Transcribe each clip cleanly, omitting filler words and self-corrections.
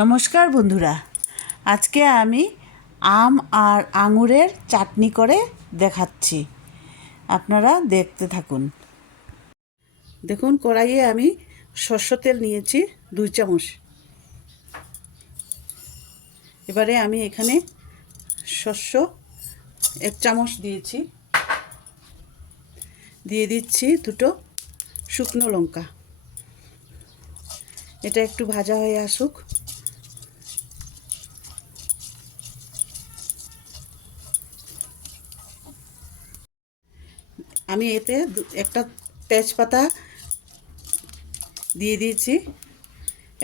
নমস্কার বন্ধুরা, আজকে আমি আম আর আঙুরের চাটনি করে দেখাচ্ছি। আপনারা দেখতে থাকুন। দেখুন, কড়াইয়ে আমি সরষের তেল নিয়েছি 2 চামচ। এবারে আমি এখানে সর্ষ 1 চামচ দিয়েছি। দিয়ে দিচ্ছি 2টো শুকনো লঙ্কা। এটা একটু ভাজা হয়ে আসুক। আমি এতে একটা তেজপাতা দিয়ে দিয়েছি।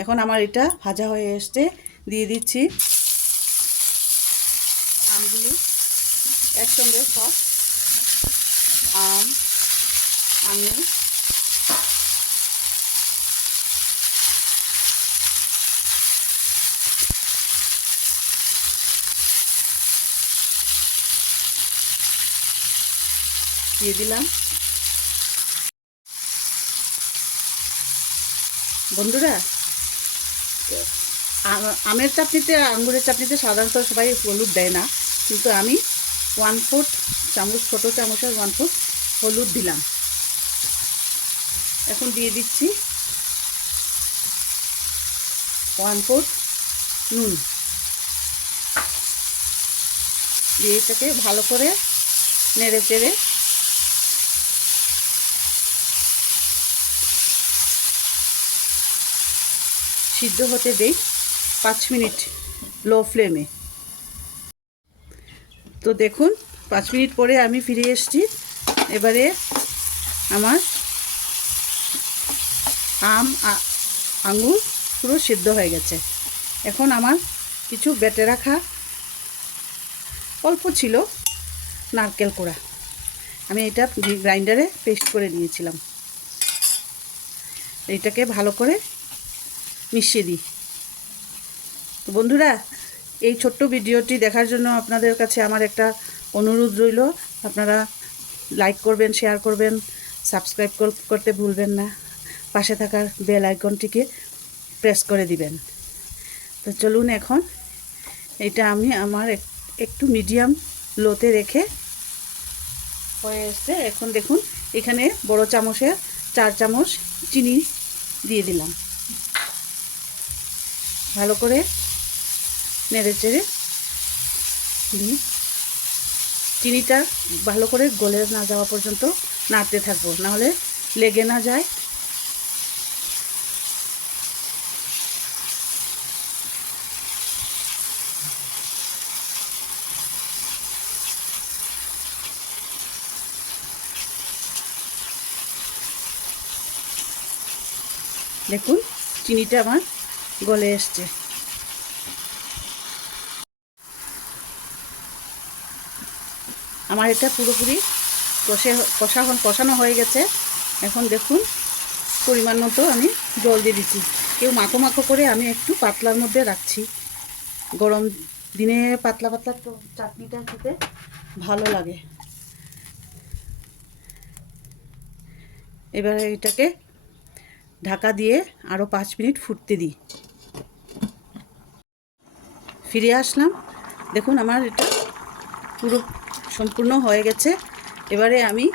এখন আমার এটা ভাজা হয়ে এসছে। দিয়ে দিচ্ছি আমগুলি একসঙ্গে, সব আম, আঙুর, দিয়ে দিলাম। বন্ধুরা, আমের চাটনিতে আর আঙ্গুরের চাটনিতে সাধারণত সবাই হলুদ দেয় না, কিন্তু আমি 1/4 চামচ, ছোটো চামচের 1/4 হলুদ দিলাম। এখন দিয়ে দিচ্ছি 1/4 নুন। দিয়ে এটাকে ভালো করে নেড়ে চেড়ে সিদ্ধ হতে দেই 5 মিনিট লো ফ্লেমে। তো দেখুন, 5 মিনিট পরে আমি ফিরে এসেছি। এবারে আমার আম আঙুর পুরো সিদ্ধ হয়ে গেছে। এখন আমার কিছু বেটে রাখা অল্প ছিল নারকেল কোড়া, আমি এটা গ্রাইন্ডারে পেস্ট করে নিয়েছিলাম। এইটাকে ভালো করে মিশিয়ে দিই। তো বন্ধুরা, এই ছোট্ট ভিডিওটি দেখার জন্য আপনাদের কাছে আমার একটা অনুরোধ রইল। আপনারা লাইক করবেন, শেয়ার করবেন, সাবস্ক্রাইব করতে ভুলবেন না। পাশে থাকার বেল আইকনটিকে প্রেস করে দিবেন। তো চলুন, এখন এটা আমি আমার একটু মিডিয়াম লোতে রেখে হয়ে এসছে। এখন দেখুন, এখানে বড় চামচের 4 চামচ চিনি দিয়ে দিলাম। ভালো করে নেড়ে চেড়ে দিই। চিনিটা ভালো করে গলে না যাওয়া পর্যন্ত নাড়তে থাকবো, নাহলে লেগে না যায়। দেখুন, চিনিটা আমার গলে এসছে। আমার এটা পুরোপুরি কষানো হয়ে গেছে। এখন দেখুন, পরিমাণ মতো আমি জল দিয়ে দিচ্ছি। কেউ মাখো মাখো করে, আমি একটু পাতলার মধ্যে রাখছি। গরম দিনে পাতলা পাতলা তো চাটনিটা খেতে ভালো লাগে। এবারে এটাকে ঢাকা দিয়ে আরও 5 মিনিট ফুটতে দিই। ফিরে আসলাম। দেখুন, আমার এটা পুরো সম্পূর্ণ হয়ে গেছে। এবারে আমি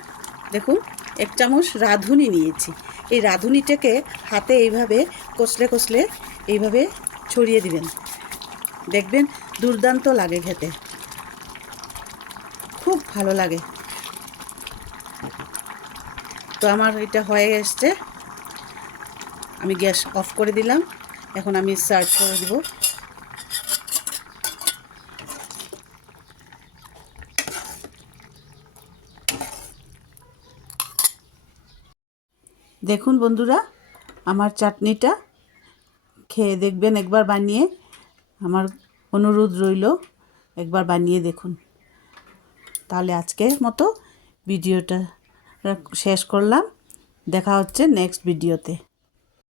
দেখুন 1 চামচ রাঁধুনি নিয়েছি। এই রাঁধুনিটাকে হাতে এইভাবে কষলে কষলে এইভাবে ছড়িয়ে দিবেন। দেখবেন দুর্দান্ত লাগে খেতে, খুব ভালো লাগে। তো আমার এটা হয়ে এসছে। আমি গ্যাস অফ করে দিলাম। এখন আমি সার্ভ করে দিব। দেখুন বন্ধুরা, আমার চাটনিটা খেয়ে দেখবেন একবার বানিয়ে। আমার অনুরোধ রইল, একবার বানিয়ে দেখুন। তাহলে আজকের মতো ভিডিওটা শেষ করলাম। দেখা হচ্ছে নেক্সট ভিডিওতে।